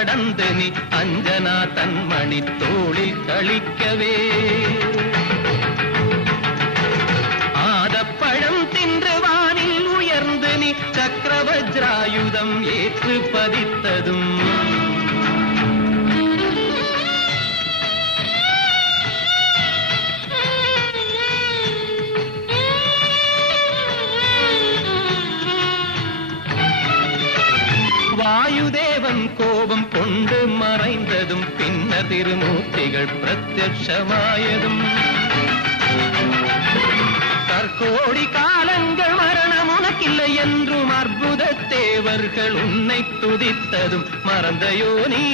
கடந்து நீ அஞ்சனா தன்மணி தோளில் கழிக்கவே ஆதப்பழம் தின்று வானில் உயர்ந்து நீ சக்கரவஜ்ராயுதம் ஏற்று பதித்ததும் வாயுதேவன் கோபம் கொண்டு மறைந்ததும் பின்னர் திருமூர்த்திகள் பிரத்யட்சமாயதும் கற்கோடி காலங்கள் மரணம் உனக்கில்லை என்றும் அற்புத தேவர்கள் உன்னை துதித்ததும் மறந்தையோ நீ